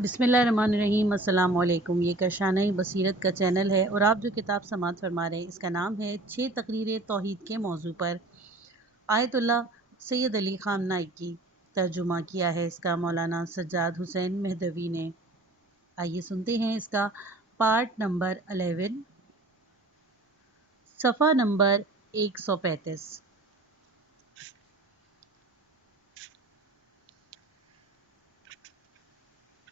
بسم اللہ الرحمن الرحیم۔ السلام علیکم۔ یہ کشانہ بصیرت کا چینل ہے اور آپ جو کتاب سماعت فرما رہے ہیں اس کا نام ہے 6 تقریریں توحید کے موضوع پر۔ آیت اللہ سید علی خامنہ کی ترجمہ کیا ہے اس کا مولانا سجاد حسین مہدوی نے۔ آئیے سنتے ہیں اس کا پارٹ نمبر 11، صفحہ نمبر 135۔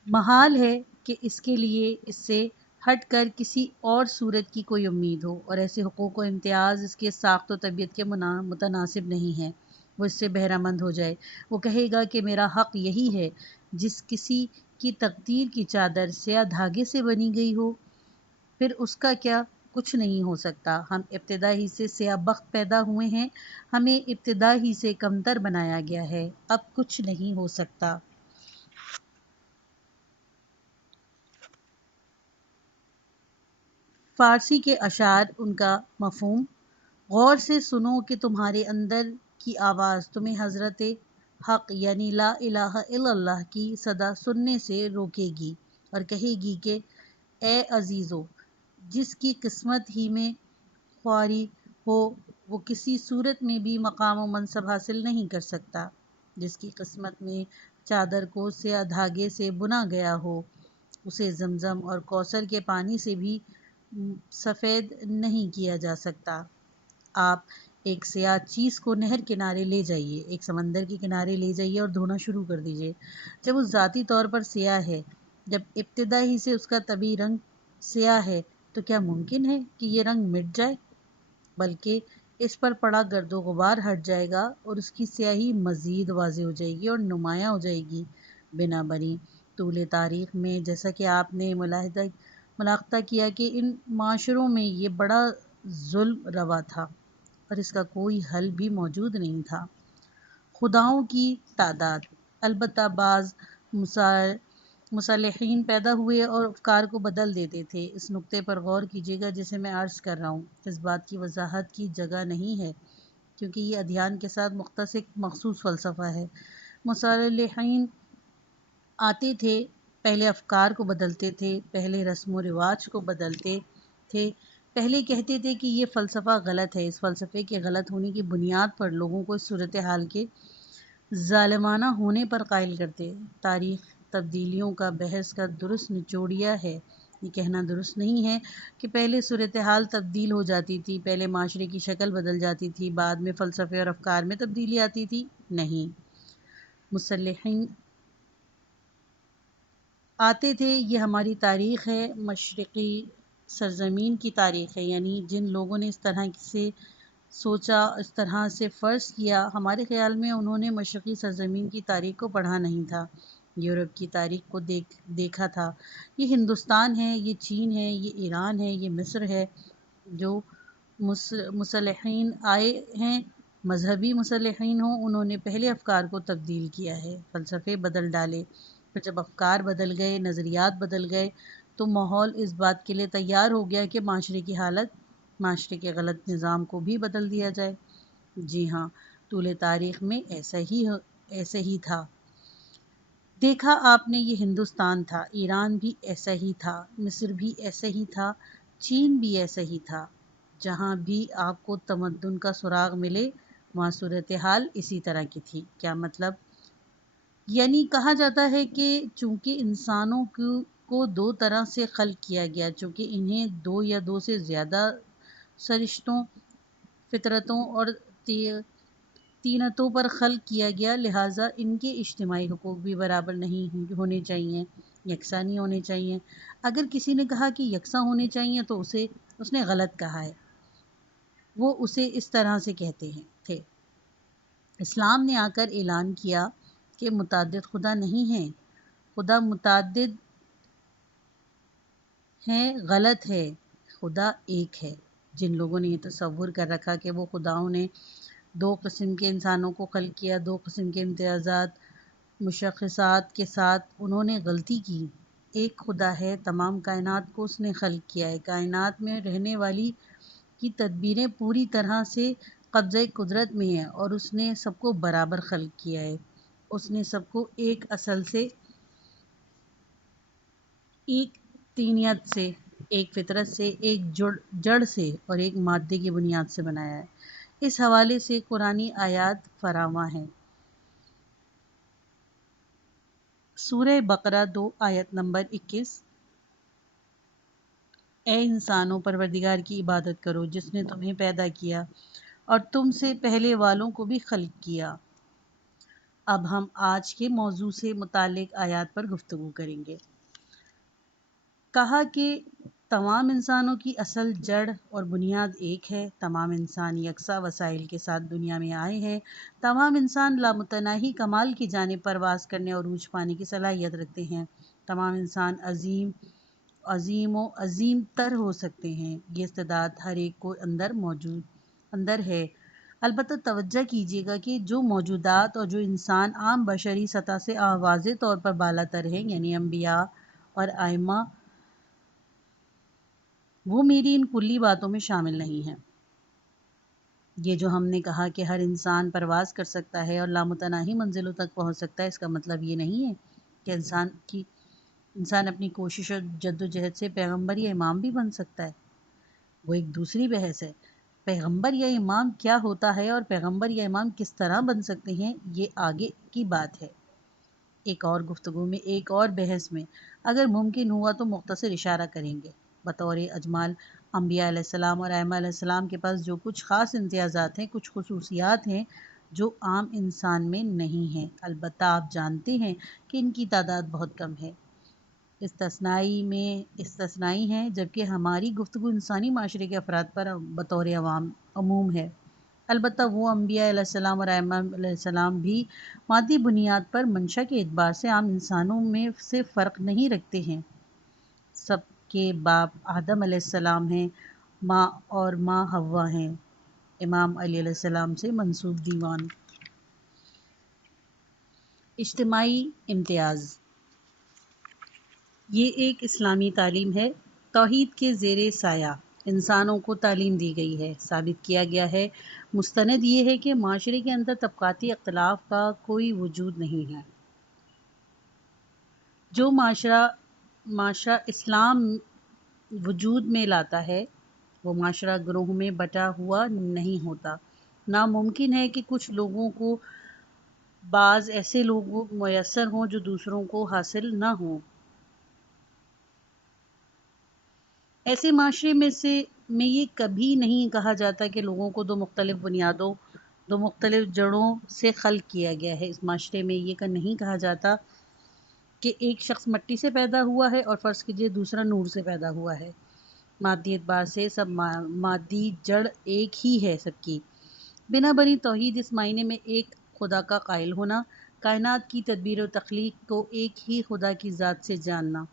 محال ہے کہ اس کے لیے اس سے ہٹ کر کسی اور صورت کی کوئی امید ہو، اور ایسے حقوق و امتیاز اس کے ساخت و طبیعت کے متناسب نہیں ہیں۔ وہ اس سے بہرہ مند ہو جائے، وہ کہے گا کہ میرا حق یہی ہے۔ جس کسی کی تقدیر کی چادر سیاہ دھاگے سے بنی گئی ہو، پھر اس کا کیا؟ کچھ نہیں ہو سکتا۔ ہم ابتدا ہی سے سیاہ بخت پیدا ہوئے ہیں، ہمیں ابتدا ہی سے کمتر بنایا گیا ہے، اب کچھ نہیں ہو سکتا۔ فارسی کے اشعار، ان کا مفہوم غور سے سنو کہ تمہارے اندر کی آواز تمہیں حضرت حق یعنی لا الہ الا اللہ کی صدا سننے سے روکے گی اور کہے گی کہ اے عزیزو، جس کی قسمت ہی میں خواری ہو وہ کسی صورت میں بھی مقام و منصب حاصل نہیں کر سکتا۔ جس کی قسمت میں چادر کو سیاہ دھاگے سے بنا گیا ہو، اسے زمزم اور کوثر کے پانی سے بھی سفید نہیں کیا جا سکتا۔ آپ ایک سیاہ چیز کو نہر کنارے لے جائیے، ایک سمندر کے کنارے لے جائیے اور دھونا شروع کر دیجیے۔ جب وہ ذاتی طور پر سیاہ ہے، جب ابتدا ہی سے اس کا طبعی رنگ سیاہ ہے، تو کیا ممکن ہے کہ یہ رنگ مٹ جائے؟ بلکہ اس پر پڑا گرد و غبار ہٹ جائے گا اور اس کی سیاہی مزید واضح ہو جائے گی اور نمایاں ہو جائے گی۔ بنابراین طول تاریخ میں جیسا کہ آپ نے ملاحظہ کیا کہ ان معاشروں میں یہ بڑا ظلم روا تھا اور اس کا کوئی حل بھی موجود نہیں تھا۔ خداؤں کی تعداد، البتہ بعض مصلحین پیدا ہوئے اور افکار کو بدل دیتے تھے۔ اس نقطے پر غور کیجیے گا جسے میں عرض کر رہا ہوں۔ اس بات کی وضاحت کی جگہ نہیں ہے کیونکہ یہ ادھیان کے ساتھ مختص ایک مخصوص فلسفہ ہے۔ مصلحین آتے تھے، پہلے افکار کو بدلتے تھے، پہلے رسم و رواج کو بدلتے تھے، پہلے کہتے تھے کہ یہ فلسفہ غلط ہے، اس فلسفے کے غلط ہونے کی بنیاد پر لوگوں کو اس صورتحال کے ظالمانہ ہونے پر قائل کرتے۔ تاریخ تبدیلیوں کا بحث کا درست نچوڑیا ہے۔ یہ کہنا درست نہیں ہے کہ پہلے صورتحال تبدیل ہو جاتی تھی، پہلے معاشرے کی شکل بدل جاتی تھی، بعد میں فلسفے اور افکار میں تبدیلی آتی تھی۔ نہیں، مصلحین آتے تھے، یہ ہماری تاریخ ہے، مشرقی سرزمین کی تاریخ ہے۔ یعنی جن لوگوں نے اس طرح سے سوچا، اس طرح سے فرض کیا، ہمارے خیال میں انہوں نے مشرقی سرزمین کی تاریخ کو پڑھا نہیں تھا، یورپ کی تاریخ کو دیکھا تھا۔ یہ ہندوستان ہے، یہ چین ہے، یہ ایران ہے، یہ مصر ہے۔ جو مصلحین آئے ہیں، مذہبی مصلحین ہوں، انہوں نے پہلے افکار کو تبدیل کیا ہے، فلسفے بدل ڈالے۔ پھر جب افکار بدل گئے، نظریات بدل گئے، تو ماحول اس بات کے لیے تیار ہو گیا کہ معاشرے کی حالت، معاشرے کے غلط نظام کو بھی بدل دیا جائے۔ جی ہاں، طول تاریخ میں ایسا ہی تھا۔ دیکھا آپ نے، یہ ہندوستان تھا، ایران بھی ایسا ہی تھا، مصر بھی ایسا ہی تھا، چین بھی ایسا ہی تھا۔ جہاں بھی آپ کو تمدن کا سراغ ملے، وہاں صورتحال اسی طرح کی تھی۔ کیا مطلب؟ یعنی کہا جاتا ہے کہ چونکہ انسانوں کو دو طرح سے خلق کیا گیا، چونکہ انہیں دو یا دو سے زیادہ سرشتوں، فطرتوں اور طینتوں پر خلق کیا گیا، لہٰذا ان کے اجتماعی حقوق بھی برابر نہیں ہونے چاہیے، یکساں نہیں ہونے چاہیے۔ اگر کسی نے کہا کہ یکساں ہونے چاہیے تو اس نے غلط کہا ہے، وہ اسے اس طرح سے کہتے تھے۔ اسلام نے آ کر اعلان کیا کہ متعدد خدا نہیں ہیں، خدا متعدد ہیں، غلط ہے، خدا ایک ہے۔ جن لوگوں نے یہ تصور کر رکھا کہ وہ خداؤں نے دو قسم کے انسانوں کو خلق کیا، دو قسم کے امتیازات، مشخصات کے ساتھ، انہوں نے غلطی کی۔ ایک خدا ہے، تمام کائنات کو اس نے خلق کیا ہے، کائنات میں رہنے والی کی تدبیریں پوری طرح سے قبضہ قدرت میں ہیں، اور اس نے سب کو برابر خلق کیا ہے، اس نے سب کو ایک اصل سے ایک تینیت سے، ایک فطرت سے، ایک جڑ سے اور ایک مادے کی بنیاد سے بنایا ہے۔ اس حوالے سے قرآنی آیات فراواں ہیں۔ سورہ بقرہ 2 آیت نمبر 21: اے انسانوں، پروردگار کی عبادت کرو جس نے تمہیں پیدا کیا اور تم سے پہلے والوں کو بھی خلق کیا۔ اب ہم آج کے موضوع سے متعلق آیات پر گفتگو کریں گے۔ کہا کہ تمام انسانوں کی اصل جڑ اور بنیاد ایک ہے۔ تمام انسان یکساں وسائل کے ساتھ دنیا میں آئے ہیں۔ تمام انسان لامتناہی کمال کی جانب پرواز کرنے اور عروج پانے کی صلاحیت رکھتے ہیں۔ تمام انسان عظیم و عظیم تر ہو سکتے ہیں۔ یہ استعداد ہر ایک کو اندر ہے۔ البتہ توجہ کیجیے گا کہ جو موجودات اور جو انسان عام بشری سطح سے واضح طور پر بالا تر ہیں، یعنی انبیاء اور ائمہ، وہ میری ان کلی باتوں میں شامل نہیں ہیں۔ یہ جو ہم نے کہا کہ ہر انسان پرواز کر سکتا ہے اور لامتناہی منزلوں تک پہنچ سکتا ہے، اس کا مطلب یہ نہیں ہے کہ انسان اپنی کوشش اور جد و جہد سے پیغمبر یا امام بھی بن سکتا ہے۔ وہ ایک دوسری بحث ہے۔ پیغمبر یا امام کیا ہوتا ہے اور پیغمبر یا امام کس طرح بن سکتے ہیں، یہ آگے کی بات ہے۔ ایک اور گفتگو میں، ایک اور بحث میں اگر ممکن ہوا تو مختصر اشارہ کریں گے۔ بطور اجمال، انبیاء علیہ السلام اور ائمہ علیہ السلام کے پاس جو کچھ خاص امتیازات ہیں، کچھ خصوصیات ہیں جو عام انسان میں نہیں ہیں۔ البتہ آپ جانتے ہیں کہ ان کی تعداد بہت کم ہے، استثنائی ہیں، جبکہ ہماری گفتگو انسانی معاشرے کے افراد پر بطور عموم ہے۔ البتہ وہ انبیاء علیہ السلام اور ائمہ علیہ السلام بھی مادی بنیاد پر منشا کے اعتبار سے عام انسانوں میں سے فرق نہیں رکھتے ہیں۔ سب کے باپ آدم علیہ السلام ہیں، ماں حوا ہیں۔ امام علی علیہ السلام سے منسوب دیوان۔ اجتماعی امتیاز۔ یہ ایک اسلامی تعلیم ہے۔ توحید کے زیر سایہ انسانوں کو تعلیم دی گئی ہے۔ ثابت کیا گیا ہے، مستند یہ ہے کہ معاشرے کے اندر طبقاتی اختلاف کا کوئی وجود نہیں ہے۔ جو معاشرہ اسلام وجود میں لاتا ہے، وہ معاشرہ گروہوں میں بٹا ہوا نہیں ہوتا۔ ناممکن ہے کہ کچھ لوگوں کو بعض ایسے لوگ میسر ہوں جو دوسروں کو حاصل نہ ہوں۔ ایسے معاشرے میں یہ کبھی نہیں کہا جاتا کہ لوگوں کو دو مختلف بنیادوں، دو مختلف جڑوں سے خلق کیا گیا ہے۔ اس معاشرے میں یہ نہیں کہا جاتا کہ ایک شخص مٹی سے پیدا ہوا ہے اور فرض کیجئے دوسرا نور سے پیدا ہوا ہے۔ مادی اعتبار سے سب مادی جڑ ایک ہی ہے سب کی۔ بنا بنی توحید اس معنی میں ایک خدا کا قائل ہونا، کائنات کی تدبیر و تخلیق کو ایک ہی خدا کی ذات سے جاننا۔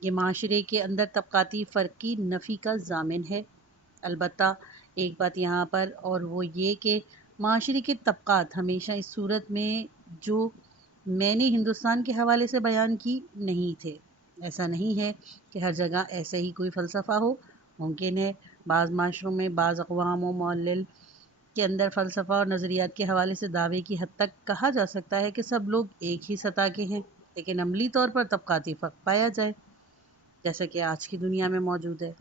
یہ معاشرے کے اندر طبقاتی فرق کی نفی کا ضامن ہے۔ البتہ ایک بات یہاں پر اور وہ یہ کہ معاشرے کے طبقات ہمیشہ اس صورت میں جو میں نے ہندوستان کے حوالے سے بیان کی نہیں تھے۔ ایسا نہیں ہے کہ ہر جگہ ایسا ہی کوئی فلسفہ ہو۔ ممکن ہے بعض معاشروں میں بعض اقوام و معلل کے اندر فلسفہ اور نظریات کے حوالے سے دعوے کی حد تک کہا جا سکتا ہے کہ سب لوگ ایک ہی سطح کے ہیں، لیکن عملی طور پر طبقاتی فرق پایا جائے، جیسا کہ آج کی دنیا میں موجود ہے۔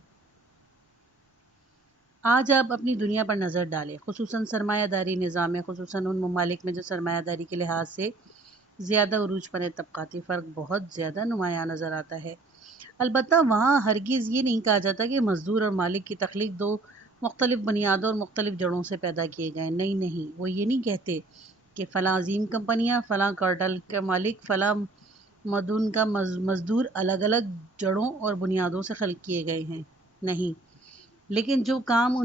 آج آپ اپنی دنیا پر نظر ڈالیں، خصوصاً سرمایہ داری نظام میں، خصوصاً ان ممالک میں جو سرمایہ داری کے لحاظ سے زیادہ عروج پر ہے، طبقاتی فرق بہت زیادہ نمایاں نظر آتا ہے۔ البتہ وہاں ہرگز یہ نہیں کہا جاتا کہ مزدور اور مالک کی تخلیق دو مختلف بنیادوں اور مختلف جڑوں سے پیدا کیے گئے۔ نہیں، وہ یہ نہیں کہتے کہ فلاں عظیم کمپنیاں، فلاں کارٹل کا مالک، فلاں مدن کا مزدور الگ الگ جڑوں اور بنیادوں سے خلق کیے گئے ہیں۔ نہیں، لیکن جو کام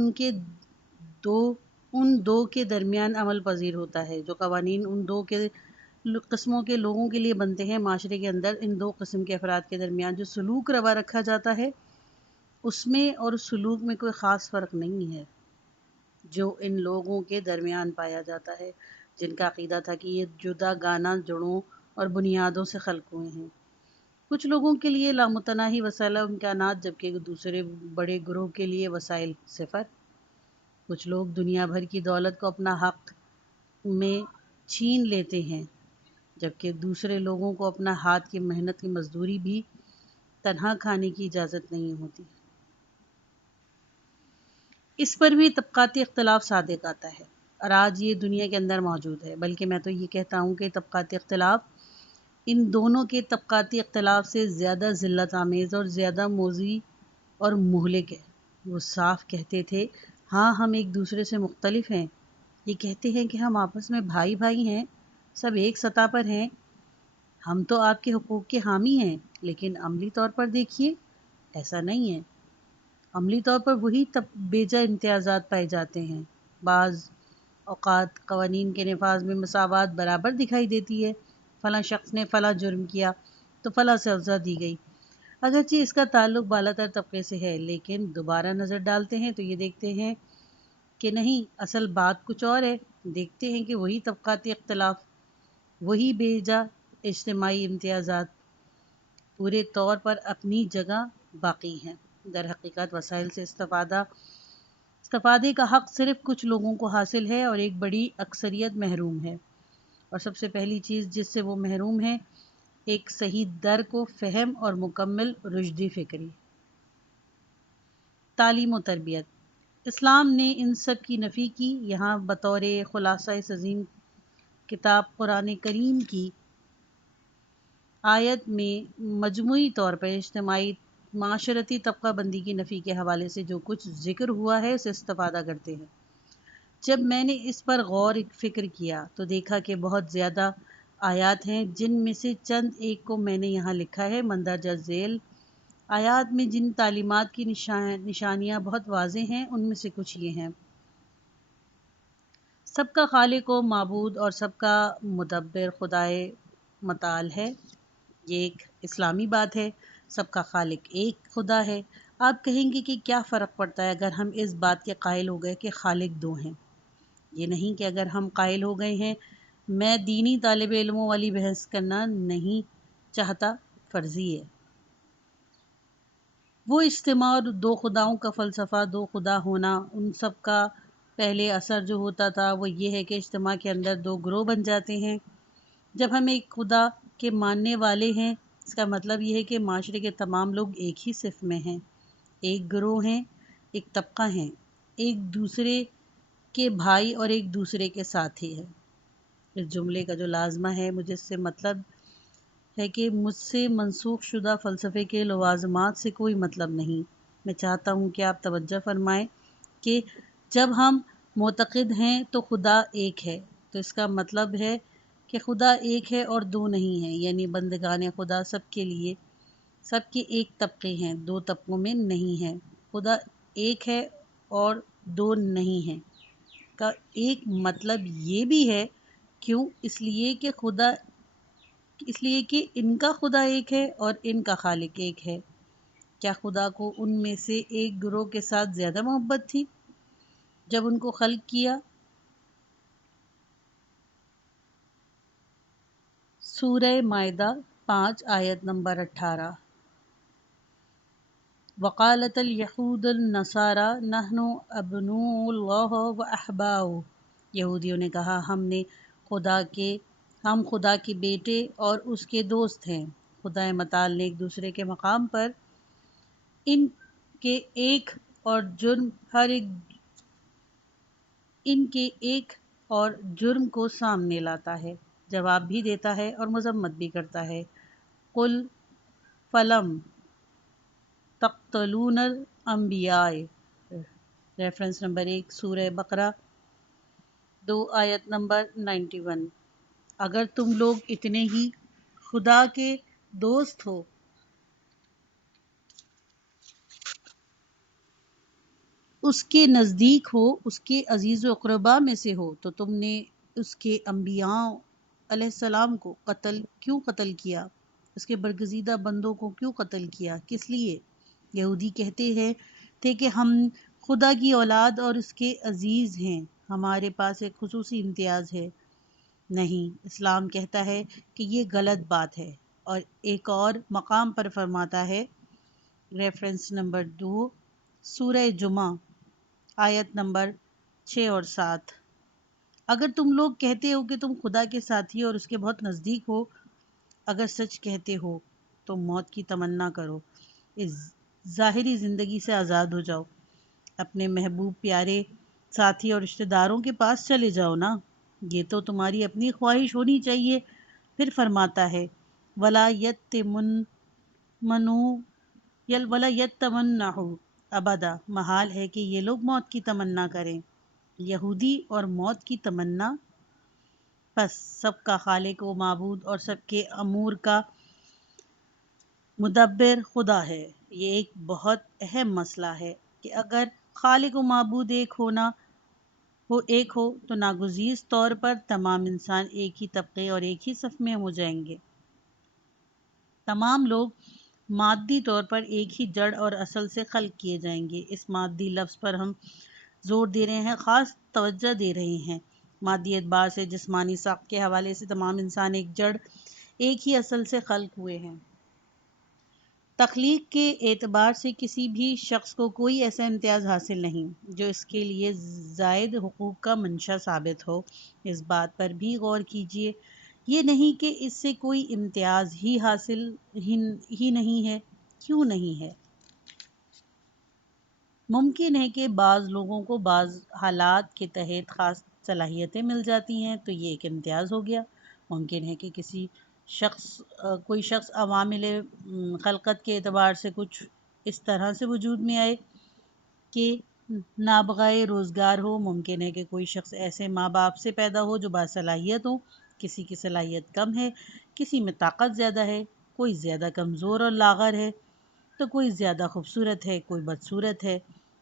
ان دو کے درمیان عمل پذیر ہوتا ہے، جو قوانین ان دو قسموں کے لوگوں کے لیے بنتے ہیں، معاشرے کے اندر ان دو قسم کے افراد کے درمیان جو سلوک روا رکھا جاتا ہے، اس میں اور اس سلوک میں کوئی خاص فرق نہیں ہے جو ان لوگوں کے درمیان پایا جاتا ہے، جن کا عقیدہ تھا کہ یہ جدا گانہ جڑوں اور بنیادوں سے خلق ہوئے ہیں۔ کچھ لوگوں کے لیے لامتناہی وسائل و امکانات، جبکہ دوسرے بڑے گروہ کے لیے وسائل صفر۔ کچھ لوگ دنیا بھر کی دولت کو اپنا حق میں چھین لیتے ہیں، جبکہ دوسرے لوگوں کو اپنا ہاتھ کی محنت کی مزدوری بھی تنہا کھانے کی اجازت نہیں ہوتی۔ اس پر بھی طبقاتی اختلاف صادق آتا ہے اور آج یہ دنیا کے اندر موجود ہے، بلکہ میں تو یہ کہتا ہوں کہ طبقاتی اختلاف ان دونوں کے طبقاتی اختلاف سے زیادہ ذلت آمیز اور زیادہ موذی اور مہلک ہے۔ وہ صاف کہتے تھے ہاں ہم ایک دوسرے سے مختلف ہیں، یہ کہتے ہیں کہ ہم آپس میں بھائی بھائی ہیں، سب ایک سطح پر ہیں، ہم تو آپ کے حقوق کے حامی ہیں، لیکن عملی طور پر دیکھیے ایسا نہیں ہے۔ عملی طور پر وہی بیجا امتیازات پائے جاتے ہیں۔ بعض اوقات قوانین کے نفاذ میں مساوات برابر دکھائی دیتی ہے، فلاں شخص نے فلاں جرم کیا تو فلاں سے سزا دی گئی، اگرچہ اس کا تعلق بالا تر طبقے سے ہے، لیکن دوبارہ نظر ڈالتے ہیں تو یہ دیکھتے ہیں کہ نہیں، اصل بات کچھ اور ہے۔ دیکھتے ہیں کہ وہی طبقاتی اختلاف، وہی بیجا اجتماعی امتیازات پورے طور پر اپنی جگہ باقی ہیں۔ در حقیقت وسائل سے استفادے کا حق صرف کچھ لوگوں کو حاصل ہے اور ایک بڑی اکثریت محروم ہے، اور سب سے پہلی چیز جس سے وہ محروم ہے ایک صحیح درک و فہم اور مکمل رشدی فکری۔ تعلیم و تربیت۔ اسلام نے ان سب کی نفی کی۔ یہاں بطور خلاصہ اس عظیم کتاب قرآن کریم کی آیت میں مجموعی طور پر اجتماعی معاشرتی طبقہ بندی کی نفی کے حوالے سے جو کچھ ذکر ہوا ہے اسے استفادہ کرتے ہیں۔ جب میں نے اس پر غور فکر کیا تو دیکھا کہ بہت زیادہ آیات ہیں، جن میں سے چند ایک کو میں نے یہاں لکھا ہے۔ مندرجہ ذیل آیات میں جن تعلیمات کی نشانیاں بہت واضح ہیں ان میں سے کچھ یہ ہیں: سب کا خالق و معبود اور سب کا مدبر خدائے متعال ہے۔ یہ ایک اسلامی بات ہے۔ سب کا خالق ایک خدا ہے۔ آپ کہیں گے کہ کیا فرق پڑتا ہے اگر ہم اس بات کے قائل ہو گئے کہ خالق دو ہیں؟ یہ نہیں کہ اگر ہم قائل ہو گئے ہیں، میں دینی طالب علموں والی بحث کرنا نہیں چاہتا، فرضی ہے۔ وہ اجتماع اور دو خداؤں کا فلسفہ، دو خدا ہونا، ان سب کا پہلے اثر جو ہوتا تھا وہ یہ ہے کہ اجتماع کے اندر دو گروہ بن جاتے ہیں۔ جب ہم ایک خدا کے ماننے والے ہیں، اس کا مطلب یہ ہے کہ معاشرے کے تمام لوگ ایک ہی صف میں ہیں، ایک گروہ ہیں، ایک طبقہ ہیں، ایک دوسرے کے بھائی اور ایک دوسرے کے ساتھی ہیں۔ اس جملے کا جو لازمہ ہے، مجھے اس سے مطلب ہے کہ مجھ سے منسوخ شدہ فلسفے کے لوازمات سے کوئی مطلب نہیں۔ میں چاہتا ہوں کہ آپ توجہ فرمائیں کہ جب ہم معتقد ہیں تو خدا ایک ہے، تو اس کا مطلب ہے کہ خدا ایک ہے اور دو نہیں ہیں، یعنی بندگان خدا سب کے لیے سب کے ایک طبقے ہیں، دو طبقوں میں نہیں ہیں۔ خدا ایک ہے اور دو نہیں ہیں کا ایک مطلب یہ بھی ہے، کیوں؟ اس لیے کہ ان کا خدا ایک ہے اور ان کا خالق ایک ہے۔ کیا خدا کو ان میں سے ایک گروہ کے ساتھ زیادہ محبت تھی جب ان کو خلق کیا؟ سورہ مائدہ 5 آیت نمبر 18۔ وقالت الیہود النصاری نحن ابناء اللہ و احباؤہ۔ یہودیوں نے کہا ہم خدا کے بیٹے اور اس کے دوست ہیں۔ خدائے متعال نے ایک دوسرے کے مقام پر ان کے ایک اور جرم کو سامنے لاتا ہے، جواب بھی دیتا ہے اور مذمت بھی کرتا ہے۔ قل فلم تقتلون الانبیاء، ریفرنس نمبر 1 سورہ بقرہ 2 آیت نمبر 91۔ اگر تم لوگ اتنے ہی خدا کے دوست ہو، اس کے نزدیک ہو، اس کے عزیز و اقربا میں سے ہو، تو تم نے اس کے انبیاء علیہ السلام کو کیوں قتل کیا؟ اس کے برگزیدہ بندوں کو کیوں قتل کیا؟ کس لیے؟ یہودی کہتے تھے کہ ہم خدا کی اولاد اور اس کے عزیز ہیں، ہمارے پاس ایک خصوصی امتیاز ہے۔ نہیں، اسلام کہتا ہے کہ یہ غلط بات ہے، اور ایک اور مقام پر فرماتا ہے، ریفرنس نمبر 2 سورہ جمعہ آیت نمبر 6 اور 7۔ اگر تم لوگ کہتے ہو کہ تم خدا کے ساتھی اور اس کے بہت نزدیک ہو، اگر سچ کہتے ہو تم موت کی تمنا کرو، اس ظاہری زندگی سے آزاد ہو جاؤ، اپنے محبوب پیارے ساتھی اور رشتہ داروں کے پاس چلے جاؤ نا، یہ تو تمہاری اپنی خواہش ہونی چاہیے۔ پھر فرماتا ہے ولا ولا یتمنہ ابدا، محال ہے کہ یہ لوگ موت کی تمنا کریں۔ یہودی اور موت کی تمنا، پس سب کا خالق و معبود اور سب کے امور کا مدبر خدا ہے۔ یہ ایک بہت اہم مسئلہ ہے کہ اگر خالق و معبود ایک ہو تو ناگزیر طور پر تمام انسان ایک ہی طبقے اور ایک ہی صف میں ہو جائیں گے۔ تمام لوگ مادی طور پر ایک ہی جڑ اور اصل سے خلق کیے جائیں گے۔ اس مادی لفظ پر ہم زور دے رہے ہیں، خاص توجہ دے رہے ہیں۔ مادی اعتبار سے جسمانی ساخت کے حوالے سے تمام انسان ایک جڑ، ایک ہی اصل سے خلق ہوئے ہیں۔ تخلیق کے اعتبار سے کسی بھی شخص کو کوئی ایسا امتیاز حاصل نہیں جو اس کے لیے زائد حقوق کا منشا ثابت ہو۔ اس بات پر بھی غور کیجیے، یہ نہیں کہ اس سے کوئی امتیاز ہی حاصل ہی نہیں ہے۔ کیوں نہیں ہے؟ ممکن ہے کہ بعض لوگوں کو بعض حالات کے تحت خاص صلاحیتیں مل جاتی ہیں تو یہ ایک امتیاز ہو گیا۔ ممکن ہے کہ کوئی شخص عوامل خلقت کے اعتبار سے کچھ اس طرح سے وجود میں آئے کہ نابغہ روزگار ہو۔ ممکن ہے کہ کوئی شخص ایسے ماں باپ سے پیدا ہو جو باصلاحیت ہو، کسی کی صلاحیت کم ہے، کسی میں طاقت زیادہ ہے، کوئی زیادہ کمزور اور لاغر ہے، تو کوئی زیادہ خوبصورت ہے، کوئی بدصورت ہے۔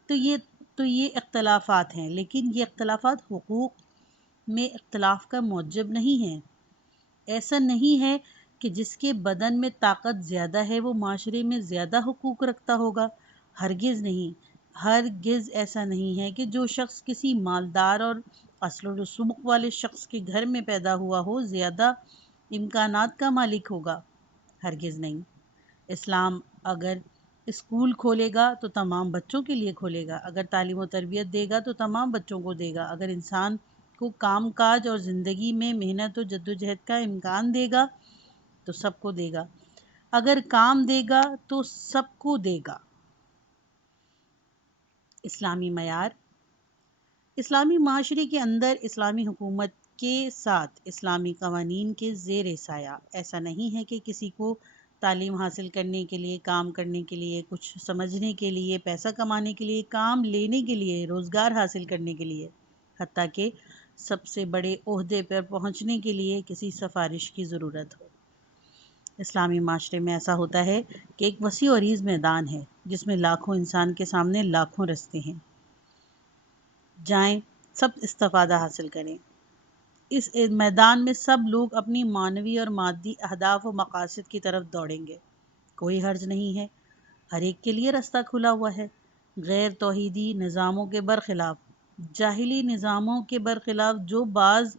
تو یہ اختلافات ہیں، لیکن یہ اختلافات حقوق میں اختلاف کا موجب نہیں ہیں۔ ایسا نہیں ہے کہ جس کے بدن میں طاقت زیادہ ہے وہ معاشرے میں زیادہ حقوق رکھتا ہوگا۔ ہرگز نہیں، ہرگز ایسا نہیں ہے کہ جو شخص کسی مالدار اور اصل و رسوخ والے شخص کے گھر میں پیدا ہوا ہو زیادہ امکانات کا مالک ہوگا۔ ہرگز نہیں۔ اسلام اگر اسکول کھولے گا تو تمام بچوں کے لیے کھولے گا، اگر تعلیم و تربیت دے گا تو تمام بچوں کو دے گا، اگر انسان کو کام کاج اور زندگی میں محنت و جدوجہد کا امکان دے گا تو سب کو دے گا، اگر کام دے گا تو سب کو دے گا۔ اسلامی معیار، اسلامی معاشرے کے اندر اسلامی حکومت کے ساتھ اسلامی قوانین کے زیر سایہ ایسا نہیں ہے کہ کسی کو تعلیم حاصل کرنے کے لیے، کام کرنے کے لیے، کچھ سمجھنے کے لیے، پیسہ کمانے کے لیے، کام لینے کے لیے، روزگار حاصل کرنے کے لیے، حتیٰ کہ سب سے بڑے عہدے پر پہنچنے کے لیے کسی سفارش کی ضرورت ہو۔ اسلامی معاشرے میں ایسا ہوتا ہے کہ ایک وسیع و عریض میدان ہے جس میں لاکھوں انسان کے سامنے لاکھوں رستے ہیں، جائیں سب استفادہ حاصل کریں۔ اس میدان میں سب لوگ اپنی معنوی اور مادی اہداف و مقاصد کی طرف دوڑیں گے، کوئی حرج نہیں ہے، ہر ایک کے لیے رستہ کھلا ہوا ہے۔ غیر توحیدی نظاموں کے برخلاف، جاہلی نظاموں کے برخلاف جو بعض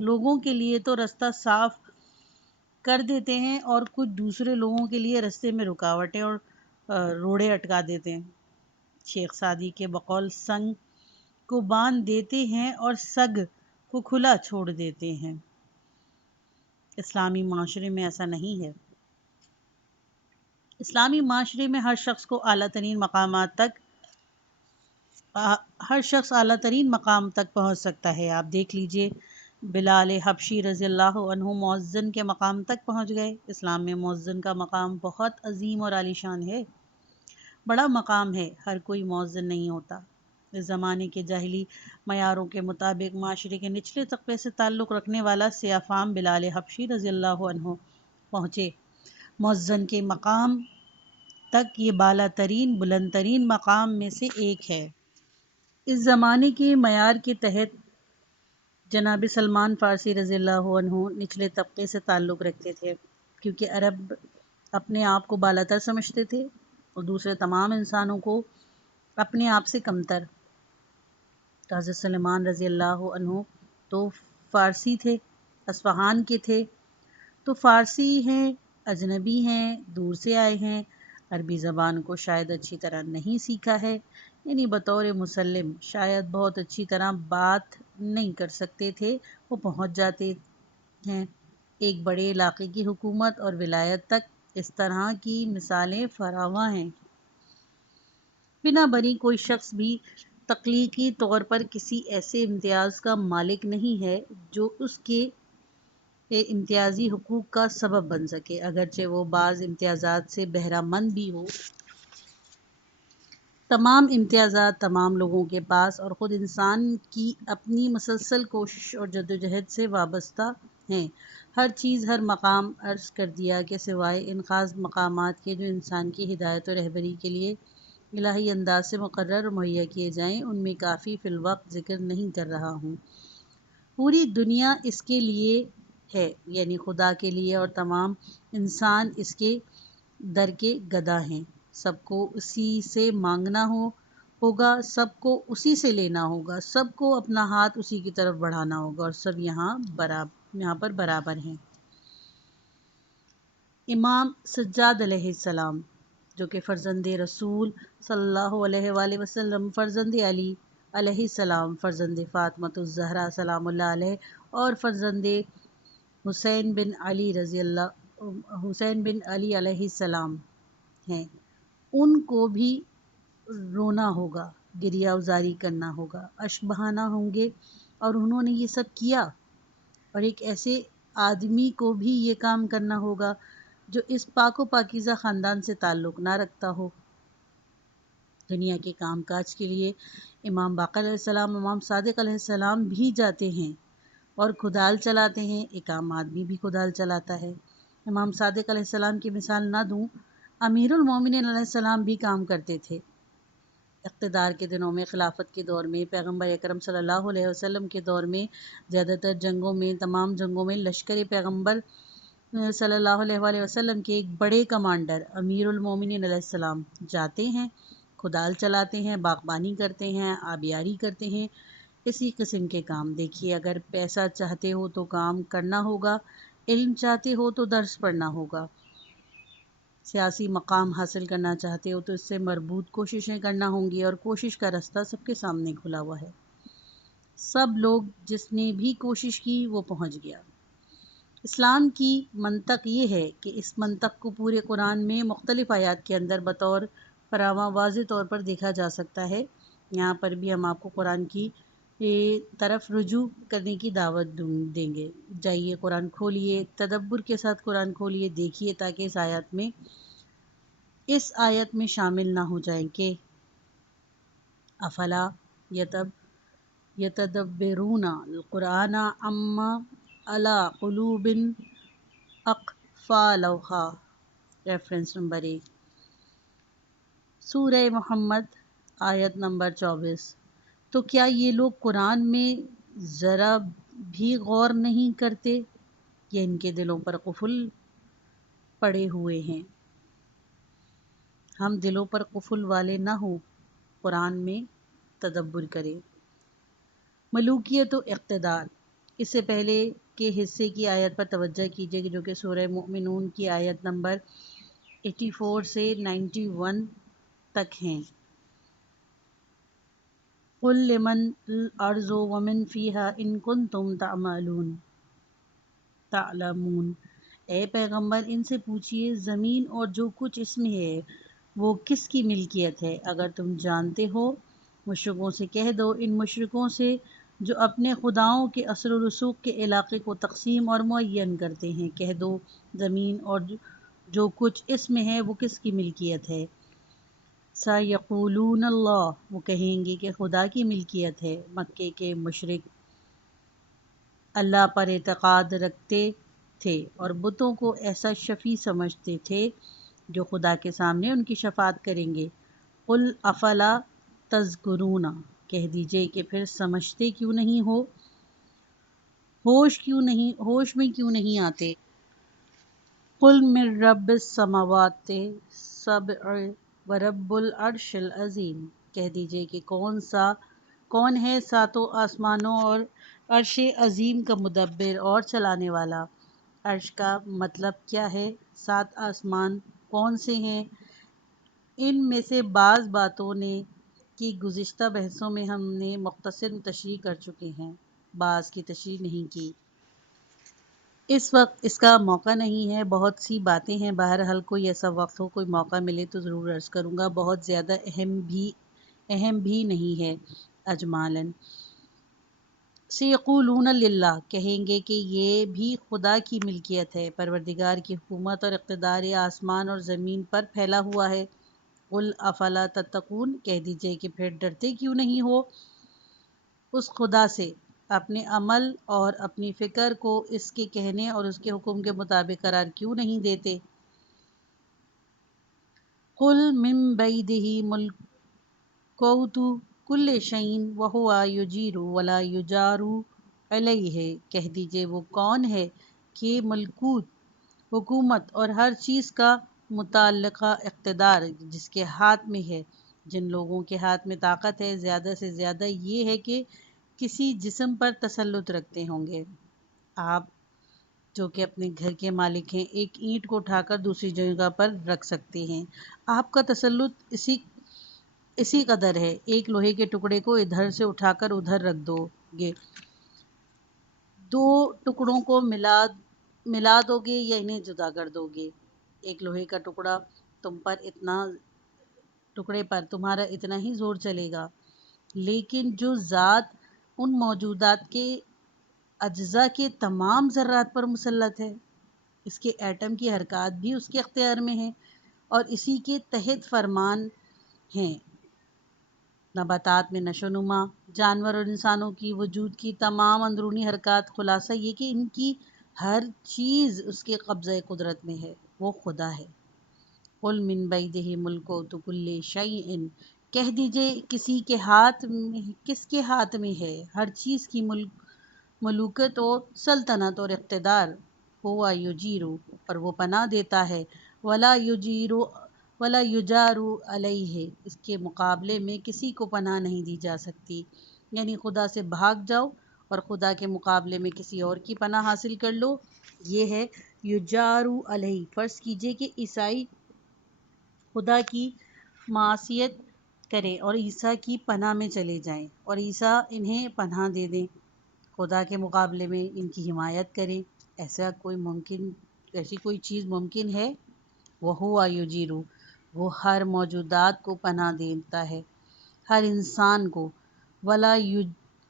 لوگوں کے لیے تو رستہ صاف کر دیتے ہیں اور کچھ دوسرے لوگوں کے لیے رستے میں رکاوٹیں اور روڑے اٹکا دیتے ہیں۔ شیخ سعدی کے بقول سنگ کو باندھ دیتے ہیں اور سگ کو کھلا چھوڑ دیتے ہیں۔ اسلامی معاشرے میں ایسا نہیں ہے۔ اسلامی معاشرے میں ہر شخص اعلیٰ ترین مقام تک پہنچ سکتا ہے۔ آپ دیکھ لیجئے بلال حبشی رضی اللہ عنہ مؤذن کے مقام تک پہنچ گئے۔ اسلام میں مؤذن کا مقام بہت عظیم اور عالی شان ہے، بڑا مقام ہے، ہر کوئی مؤذن نہیں ہوتا۔ اس زمانے کے جاہلی معیاروں کے مطابق معاشرے کے نچلے طبقے سے تعلق رکھنے والا سیاہ فام بلال حبشی رضی اللہ عنہ پہنچے مؤذن کے مقام تک۔ یہ بالا ترین، بلند ترین مقام میں سے ایک ہے۔ اس زمانے کے معیار کے تحت جناب سلمان فارسی رضی اللہ عنہ نچلے طبقے سے تعلق رکھتے تھے، کیونکہ عرب اپنے آپ کو بالاتر سمجھتے تھے اور دوسرے تمام انسانوں کو اپنے آپ سے کمتر۔ حضرت سلمان رضی اللہ عنہ تو فارسی تھے، اصفہان کے تھے، تو فارسی ہیں، اجنبی ہیں، دور سے آئے ہیں، عربی زبان کو شاید اچھی طرح نہیں سیکھا ہے، یعنی بطور مسلم شاید بہت اچھی طرح بات نہیں کر سکتے تھے۔ وہ پہنچ جاتے ہیں ایک بڑے علاقے کی حکومت اور ولایت تک اس طرح کی مثالیں فراواں ہیں۔ بنا بنی کوئی شخص بھی تخلیقی طور پر کسی ایسے امتیاز کا مالک نہیں ہے جو اس کے امتیازی حقوق کا سبب بن سکے، اگرچہ وہ بعض امتیازات سے بہرہ مند بھی ہو۔ تمام امتیازات تمام لوگوں کے پاس اور خود انسان کی اپنی مسلسل کوشش اور جدوجہد سے وابستہ ہیں۔ ہر چیز، ہر مقام، عرض کر دیا کہ سوائے ان خاص مقامات کے جو انسان کی ہدایت و رہبری کے لیے الہی انداز سے مقرر اور مہیا کیے جائیں، ان میں کافی فی الوقت ذکر نہیں کر رہا ہوں۔ پوری دنیا اس کے لیے ہے، یعنی خدا کے لیے، اور تمام انسان اس کے در کے گدا ہیں۔ سب کو اسی سے مانگنا ہوگا، سب کو اسی سے لینا ہوگا، سب کو اپنا ہاتھ اسی کی طرف بڑھانا ہوگا، اور سب یہاں پر برابر ہیں۔ امام سجاد علیہ السلام، جو کہ فرزند رسول صلی اللہ علیہ وآلہ وسلم، فرزند علی علیہ السلام، فرزند فاطمۃ الزہرا سلام اللہ علیہ، اور فرزند حسین بن علی علیہ السلام ہیں، ان کو بھی رونا ہوگا، گریہ ازاری کرنا ہوگا، اشک بہانا ہوں گے، اور انہوں نے یہ سب کیا۔ اور ایک ایسے آدمی کو بھی یہ کام کرنا ہوگا جو اس پاک و پاکیزہ خاندان سے تعلق نہ رکھتا ہو۔ دنیا کے کام کاج کے لیے امام باقر علیہ السلام، امام صادق علیہ السلام بھی جاتے ہیں اور کدال چلاتے ہیں۔ ایک عام آدمی بھی کدال چلاتا ہے۔ امام صادق علیہ السلام کی مثال نہ دوں، امیر المومنین علیہ السلام بھی کام کرتے تھے۔ اقتدار کے دنوں میں، خلافت کے دور میں، پیغمبر اکرم صلی اللہ علیہ وسلم کے دور میں، زیادہ تر جنگوں میں، تمام جنگوں میں لشکر پیغمبر صلی اللہ علیہ وآلہ وسلم کے ایک بڑے کمانڈر امیر المومنین علیہ السلام جاتے ہیں، کدال چلاتے ہیں، باغبانی کرتے ہیں، آبیاری کرتے ہیں، اسی قسم کے کام۔ دیکھیے، اگر پیسہ چاہتے ہو تو کام کرنا ہوگا، علم چاہتے ہو تو درس پڑھنا ہوگا، سیاسی مقام حاصل کرنا چاہتے ہو تو اس سے مربوط کوششیں کرنا ہوں گی، اور کوشش کا رستہ سب کے سامنے کھلا ہوا ہے۔ سب لوگ، جس نے بھی کوشش کی وہ پہنچ گیا۔ اسلام کی منطق یہ ہے کہ اس منطق کو پورے قرآن میں مختلف آیات کے اندر بطور فراواں واضح طور پر دیکھا جا سکتا ہے۔ یہاں پر بھی ہم آپ کو قرآن کی طرف رجوع کرنے کی دعوت دیں گے۔ جائیے، قرآن کھولیے، تدبر کے ساتھ قرآن کھولیے، دیکھیے، تاکہ اس آیت میں شامل نہ ہو جائیں کہ افلا یتدبرون القرآن ام علی قلوب اقفالها۔ ریفرنس نمبر 1، سورہ محمد، آیت نمبر 24۔ تو کیا یہ لوگ قرآن میں ذرا بھی غور نہیں کرتے، یا ان کے دلوں پر قفل پڑے ہوئے ہیں؟ ہم دلوں پر قفل والے نہ ہوں، قرآن میں تدبر کریں۔ ملوکیت و اقتدار، اس سے پہلے کے حصے کی آیت پر توجہ کیجیے، جو کہ سورہ مومنون کی آیت نمبر 84 سے 91 تک ہیں۔ قُل لِّمَنِ الْأَرْضُ وَمَن فِيهَا إِن كُنتُمْ تعلمون۔ اے پیغمبر، ان سے پوچھئے زمین اور جو کچھ اس میں ہے وہ کس کی ملکیت ہے، اگر تم جانتے ہو۔ مشرکوں سے کہہ دو، ان مشرکوں سے جو اپنے خداؤں کے اثر و رسوخ کے علاقے کو تقسیم اور معین کرتے ہیں، کہہ دو زمین اور جو کچھ اس میں ہے وہ کس کی ملکیت ہے۔ سَيَقُولُونَ اللَّهُ، وہ کہیں گے کہ خدا کی ملکیت ہے۔ مکے کے مشرک اللہ پر اعتقاد رکھتے تھے اور بتوں کو ایسا شفیع سمجھتے تھے جو خدا کے سامنے ان کی شفاعت کریں گے۔ قُلْ أَفَلَا تَذْكُرُونَ، کہہ دیجئے کہ پھر سمجھتے کیوں نہیں ہو، ہوش میں کیوں نہیں آتے۔ قُلْ مِن رَّبِّ السَّمَاوَاتِ السَّبْعِ وَرَبِّ الْعَرْشِ الْعَظِيمِ، کہہ دیجئے کہ کون ہے ساتوں آسمانوں اور عرش عظیم کا مدبر اور چلانے والا۔ عرش کا مطلب کیا ہے، 7 آسمان کون سے ہیں؟ ان میں سے بعض باتوں کی گزشتہ بحثوں میں ہم نے مختصر تشریح کر چکے ہیں، بعض کی تشریح نہیں کی۔ اس وقت اس کا موقع نہیں ہے، بہت سی باتیں ہیں، بہرحال کوئی ایسا وقت ہو، کوئی موقع ملے تو ضرور عرض کروں گا، بہت زیادہ اہم بھی نہیں ہے۔ اجمالاً سیقولون للہ، کہیں گے کہ یہ بھی خدا کی ملکیت ہے، پروردگار کی حکومت اور اقتدار آسمان اور زمین پر پھیلا ہوا ہے۔ قل افلا تتقون، کہہ دیجئے کہ پھر ڈرتے کیوں نہیں ہو اس خدا سے، اپنے عمل اور اپنی فکر کو اس کے کہنے اور اس کے حکم کے مطابق قرار کیوں نہیں دیتے۔ قل من بیدہ ملکوت کل شیء وہو یجیر ولا یجار علیہ، کہہ دیجئے وہ کون ہے کہ ملکوت، حکومت اور ہر چیز کا متعلقہ اقتدار جس کے ہاتھ میں ہے۔ جن لوگوں کے ہاتھ میں طاقت ہے، زیادہ سے زیادہ یہ ہے کہ کسی جسم پر تسلط رکھتے ہوں گے۔ آپ جو کہ اپنے گھر کے مالک ہیں، ایک اینٹ کو اٹھا کر دوسری جگہ پر رکھ سکتے ہیں۔ آپ کا تسلط اسی قدر ہے، ایک لوہے کے ٹکڑے کو ادھر سے اٹھا کر ادھر رکھ دو گے، دو ٹکڑوں کو ملا دو گے یا انہیں جدا کر دو گے، ایک لوہے کا ٹکڑے پر تمہارا اتنا ہی زور چلے گا، لیکن جو ذات ان موجودات کے اجزاء کے تمام ذرات پر مسلط ہے، اس کے ایٹم کی حرکات بھی اس کے اختیار میں ہیں اور اسی کے تحت فرمان ہیں۔ نباتات میں نشو و نما، جانور اور انسانوں کی وجود کی تمام اندرونی حرکات، خلاصہ یہ کہ ان کی ہر چیز اس کے قبضہ قدرت میں ہے، وہ خدا ہے۔ قل من بیدہ ملکوت کل شیء، کہہ دیجئے کس کے ہاتھ میں ہے ہر چیز کی ملوکت اور سلطنت اور اقتدار۔ ہوا یجیر، اور وہ پناہ دیتا ہے، ولا یجار علیہ، اس کے مقابلے میں کسی کو پناہ نہیں دی جا سکتی، یعنی خدا سے بھاگ جاؤ اور خدا کے مقابلے میں کسی اور کی پناہ حاصل کر لو، یہ ہے یجار علیہ۔ فرض کیجئے کہ عیسائی خدا کی معصیت کریں اور عیسیٰ کی پناہ میں چلے جائیں اور عیسیٰ انہیں پناہ دے دیں، خدا کے مقابلے میں ان کی حمایت کریں، ایسی کوئی چیز ممکن ہے؟ وَهُوَ يُجِيرُ، وہ ہر موجودات کو پناہ دیتا ہے، ہر انسان کو، ولا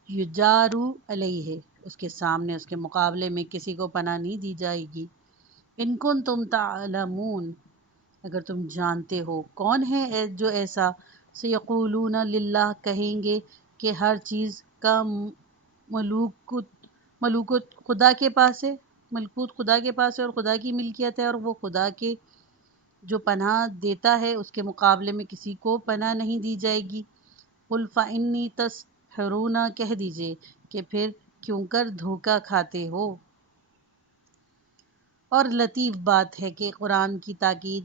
یجار علیہ، اس کے سامنے اس کے مقابلے میں کسی کو پناہ نہیں دی جائے گی۔ ان کنتم تعلمون، اگر تم جانتے ہو، کون ہے جو ایسا؟ سیقولون للہ، کہیں گے کہ ہر چیز کا ملوکت خدا کے پاس ہے، ملکوت خدا کے پاس ہے اور خدا کی ملکیت ہے، اور وہ خدا کے جو پناہ دیتا ہے اس کے مقابلے میں کسی کو پناہ نہیں دی جائے گی۔ قل فإنی تسحرون، کہہ دیجئے کہ پھر کیوں کر دھوکہ کھاتے ہو۔ اور لطیف بات ہے کہ قرآن کی تاکید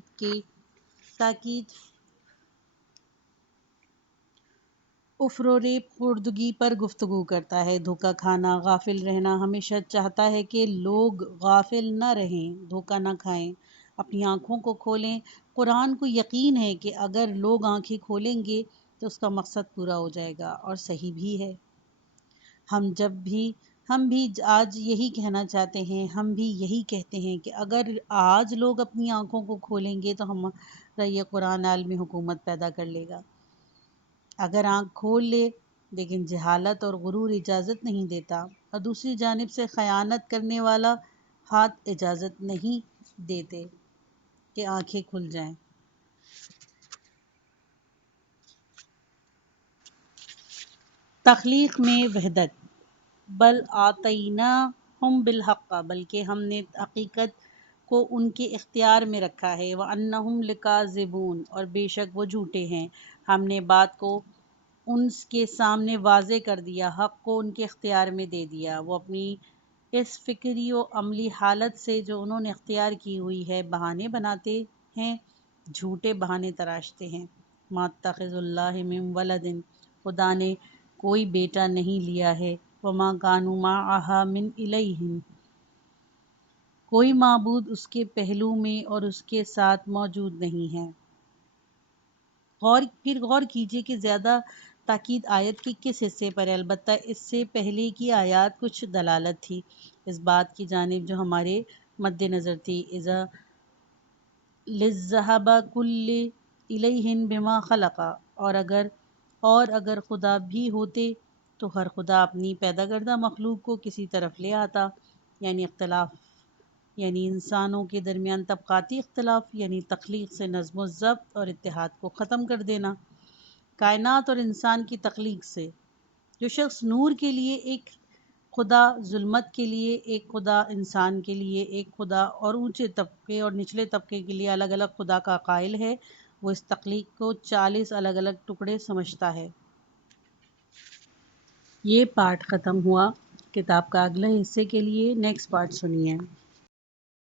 افر و ریب خوردگی پر گفتگو کرتا ہے۔ دھوکہ کھانا، غافل رہنا، ہمیشہ چاہتا ہے کہ لوگ غافل نہ رہیں، دھوکہ نہ کھائیں، اپنی آنکھوں کو کھولیں۔ قرآن کو یقین ہے کہ اگر لوگ آنکھیں کھولیں گے تو اس کا مقصد پورا ہو جائے گا، اور صحیح بھی ہے۔ ہم بھی آج یہی کہنا چاہتے ہیں، ہم بھی یہی کہتے ہیں کہ اگر آج لوگ اپنی آنکھوں کو کھولیں گے تو ہمارا یہ قرآن عالمی حکومت پیدا کر لے گا۔ اگر آنکھ کھول لے لیکن جہالت اور غرور اجازت نہیں دیتا، اور دوسری جانب سے خیانت کرنے والا ہاتھ اجازت نہیں دیتے کہ آنکھیں کھل جائیں۔ تخلیق میں وحدت، بل آتیناہم بالحق، بلکہ ہم نے حقیقت کو ان کے اختیار میں رکھا ہے، وانہم لکاذبون، اور بے شک وہ جھوٹے ہیں۔ ہم نے بات کو ان کے سامنے واضح کر دیا، حق کو ان کے اختیار میں دے دیا، وہ اپنی اس فکری و عملی حالت سے جو انہوں نے اختیار کی ہوئی ہے بہانے بناتے ہیں، جھوٹے بہانے تراشتے ہیں۔ ما اتخذ اللہ من ولد، خدا نے کوئی بیٹا نہیں لیا ہے، وما کانوا معہ من الہ، کوئی معبود اس کے پہلو میں اور اس کے ساتھ موجود نہیں ہے۔ پھر غور کیجئے کہ زیادہ تاکید آیت کے کس حصے پر ہے، البتہ اس سے پہلے کی آیات کچھ دلالت تھی۔ اس بات کی جانب جو ہمارے مد نظر تھی، اذا للذہب کل الیہن بما خلقا، اور اگر خدا بھی ہوتے تو ہر خدا اپنی پیدا کردہ مخلوق کو کسی طرف لے آتا، یعنی اختلاف، یعنی انسانوں کے درمیان طبقاتی اختلاف، یعنی تخلیق سے نظم و ضبط اور اتحاد کو ختم کر دینا۔ کائنات اور انسان کی تخلیق سے جو شخص نور کے لیے ایک خدا، ظلمت کے لیے ایک خدا، انسان کے لیے ایک خدا اور اونچے طبقے اور نچلے طبقے کے لیے الگ الگ خدا کا قائل ہے، وہ اس تخلیق کو 40 الگ الگ ٹکڑے سمجھتا ہے۔ یہ پارٹ ختم ہوا۔ کتاب کا اگلے حصے کے لیے نیکسٹ پارٹ سنیے۔